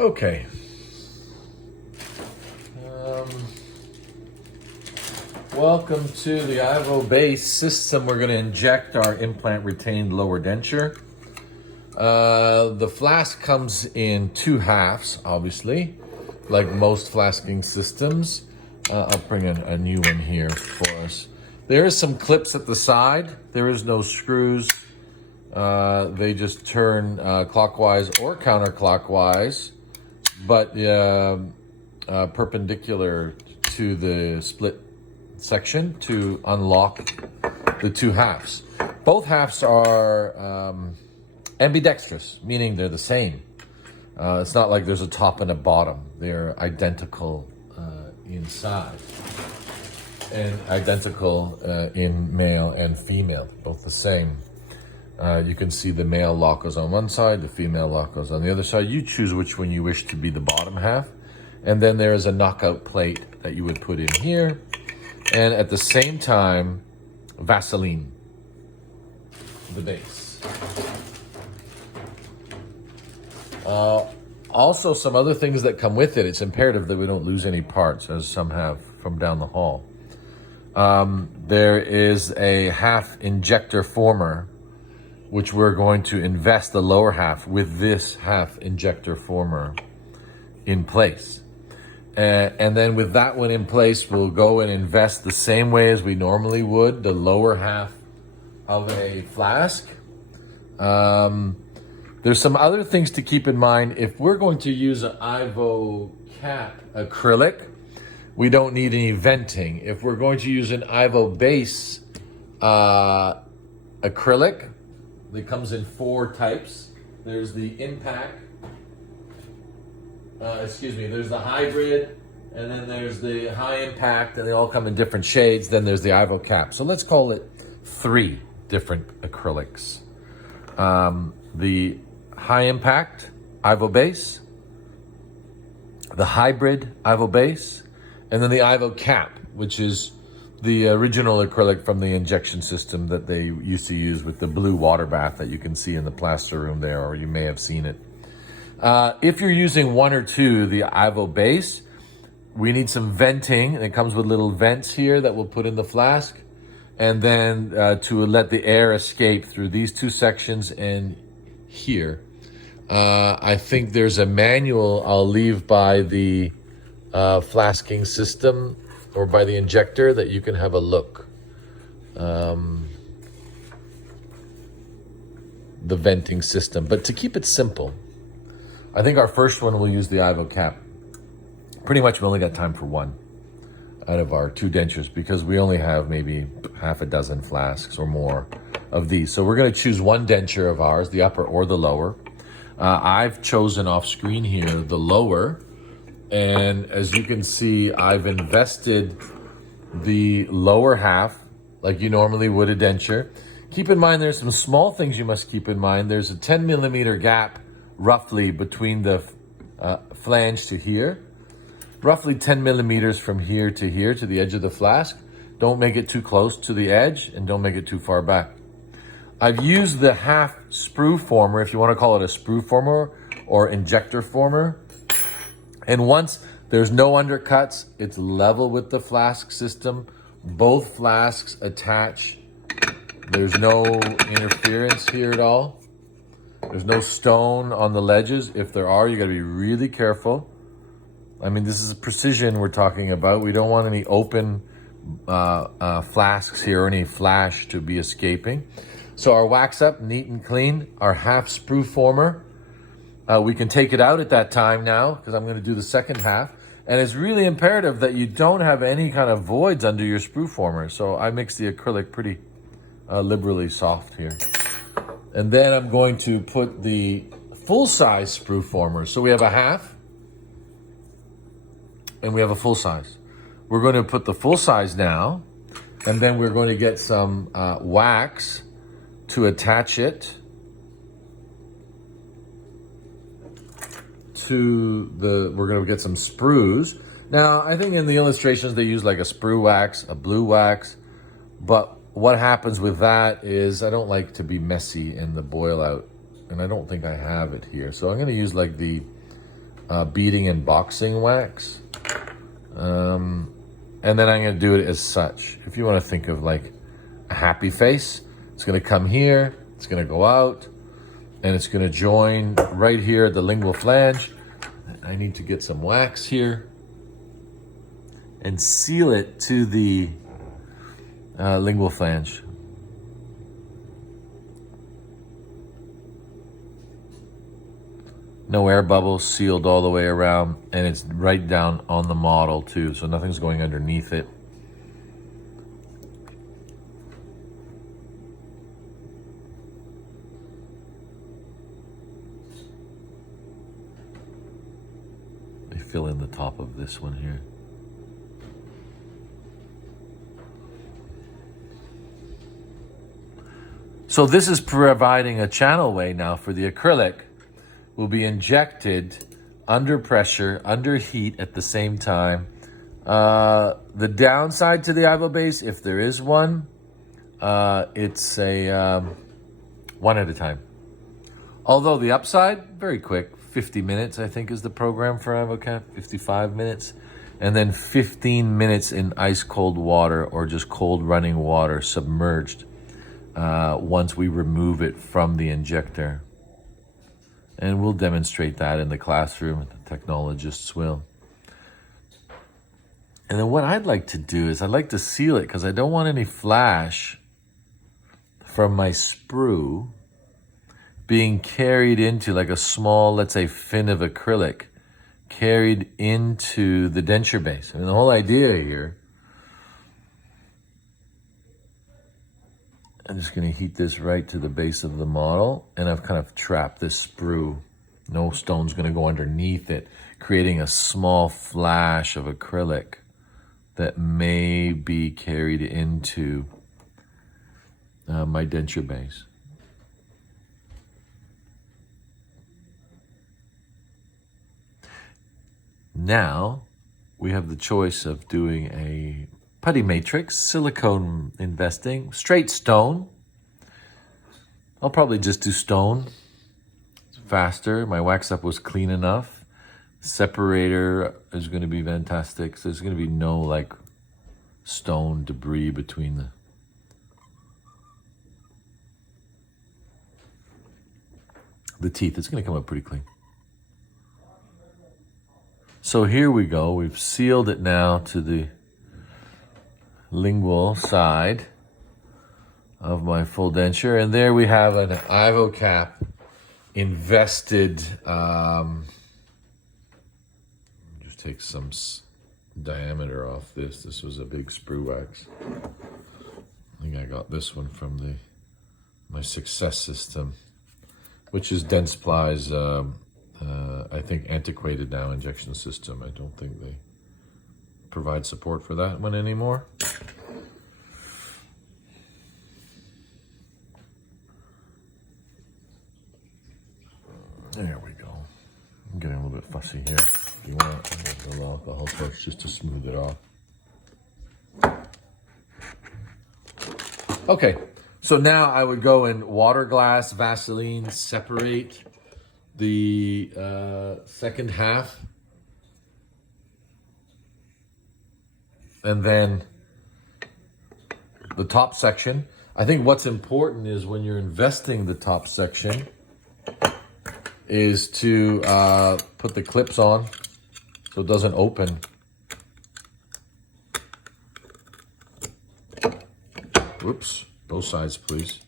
Okay. Welcome to the Ivobase system. We're going to inject our implant retained lower denture. The flask comes in two halves, obviously, like most flasking systems. I'll bring a new one here for us. There is some clips at the side. There is no screws. They just turn clockwise or counterclockwise, but perpendicular to the split section to unlock the two halves. Both halves are ambidextrous, meaning they're the same. It's not like there's a top and a bottom. They're identical inside and identical in male and female, both the same. You can see the male lock goes on one side, the female lock goes on the other side. You choose which one you wish to be the bottom half. And then there is a knockout plate that you would put in here. And at the same time, Vaseline, the base. Also, some other things that come with it. It's imperative that we don't lose any parts, as some have from down the hall. There is a half injector former, which we're going to invest the lower half with this half injector former in place. And then with that one in place, we'll go and invest the same way as we normally would the lower half of a flask. There's some other things to keep in mind. If we're going to use an Ivocap acrylic, we don't need any venting. If we're going to use an Ivobase acrylic, it comes in four types. There's the impact. There's the hybrid, and then there's the high impact, and they all come in different shades. Then there's the Ivocap. So let's call it three different acrylics. The high impact Ivobase, the hybrid Ivobase, and then the Ivocap, which is the original acrylic from the injection system that they used to use with the blue water bath that you can see in the plaster room there, or you may have seen it. If you're using one or two, the Ivobase, we need some venting. It comes with little vents here that we'll put in the flask. And then to let the air escape through these two sections and here. I think there's a manual I'll leave by the flasking system or by the injector that you can have a look. The venting system. But to keep it simple, I think our first one will use the Ivocap. Pretty much we only got time for one out of our two dentures because we only have maybe half a dozen flasks or more of these. So we're going to choose one denture of ours, the upper or the lower. I've chosen off screen here the lower. And as you can see, I've invested the lower half like you normally would a denture. Keep in mind, there's some small things you must keep in mind. There's a 10 millimeter gap roughly between the flange to here. Roughly 10 millimeters from here to the edge of the flask. Don't make it too close to the edge and don't make it too far back. I've used the half sprue former, if you want to call it a sprue former or injector former. And once there's no undercuts, it's level with the flask system. Both flasks attach. There's no interference here at all. There's no stone on the ledges. If there are, you got to be really careful. I mean, this is precision we're talking about. We don't want any open flasks here or any flash to be escaping. So our wax up, neat and clean. Our half sprue former. We can take it out at that time now because I'm going to do the second half. And it's really imperative that you don't have any kind of voids under your sprue former. So I mix the acrylic pretty liberally soft here. And then I'm going to put the full-size sprue former. So we have a half and we have a full size. We're going to put the full size now, and then we're going to get some wax to attach it to we're going to get some sprues. Now, I think in the illustrations they use like a sprue wax, a blue wax, but what happens with that is I don't like to be messy in the boil out, and I don't think I have it here. So I'm going to use like the beading and boxing wax. And then I'm going to do it as such. If you want to think of like a happy face, it's going to come here, it's going to go out, and it's going to join right here at the lingual flange. I need to get some wax here and seal it to the lingual flange. No air bubbles, sealed all the way around, and it's right down on the model too, so nothing's going underneath it. I fill in the top of this one here. So this is providing a channel way now for the acrylic. Will be injected under pressure, under heat at the same time. The downside to the Ivobase, if there is one, it's a one at a time. Although the upside, very quick, 50 minutes I think is the program for Ivocap, 55 minutes. And then 15 minutes in ice cold water or just cold running water submerged once we remove it from the injector. And we'll demonstrate that in the classroom, the technologists will. And then what I'd like to do is I'd like to seal it because I don't want any flash from my sprue being carried into like a small, let's say, fin of acrylic, carried into the denture base. I mean, the whole idea here, I'm just going to heat this right to the base of the model, and I've kind of trapped this sprue. No stone's going to go underneath it, creating a small flash of acrylic that may be carried into my denture base. Now, we have the choice of doing a putty matrix, silicone investing, straight stone. I'll probably just do stone. It's faster. My wax up was clean enough. Separator is going to be fantastic. So there's going to be no like stone debris between the teeth. It's going to come up pretty clean. So here we go. We've sealed it now to the lingual side of my full denture, and there we have an Ivocap invested. Just take some diameter off this. This was a big sprue wax. I think I got this one from my Success system, which is Dentsply's I think antiquated now injection system. I don't think they provide support for that one anymore. There we go. I'm getting a little bit fussy here. If you want, a little alcohol torch just to smooth it off. Okay, so now I would go in water glass, Vaseline, separate the second half, and then the top section. I think what's important is when you're investing the top section is to put the clips on so it doesn't open. Whoops, both sides please.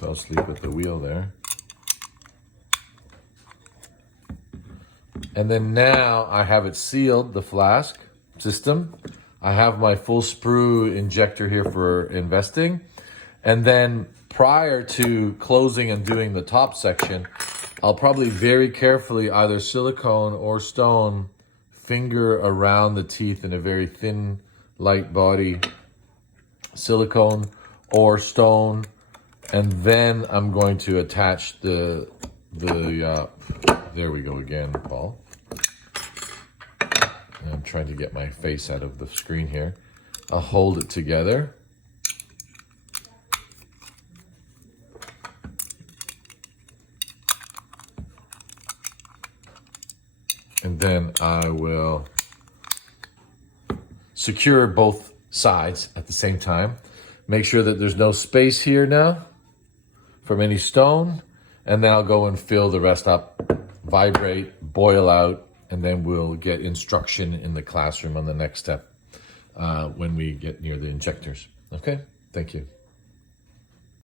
Fell asleep at the wheel there. And then now I have it sealed, the flask system. I have my full sprue injector here for investing. And then prior to closing and doing the top section, I'll probably very carefully either silicone or stone finger around the teeth in a very thin, light body silicone or stone. And then I'm going to attach there we go again, Paul. I'm trying to get my face out of the screen here. I'll hold it together. And then I will secure both sides at the same time. Make sure that there's no space here now from any stone. And then I'll go and fill the rest up, vibrate, boil out, and then we'll get instruction in the classroom on the next step when we get near the injectors. Okay, thank you.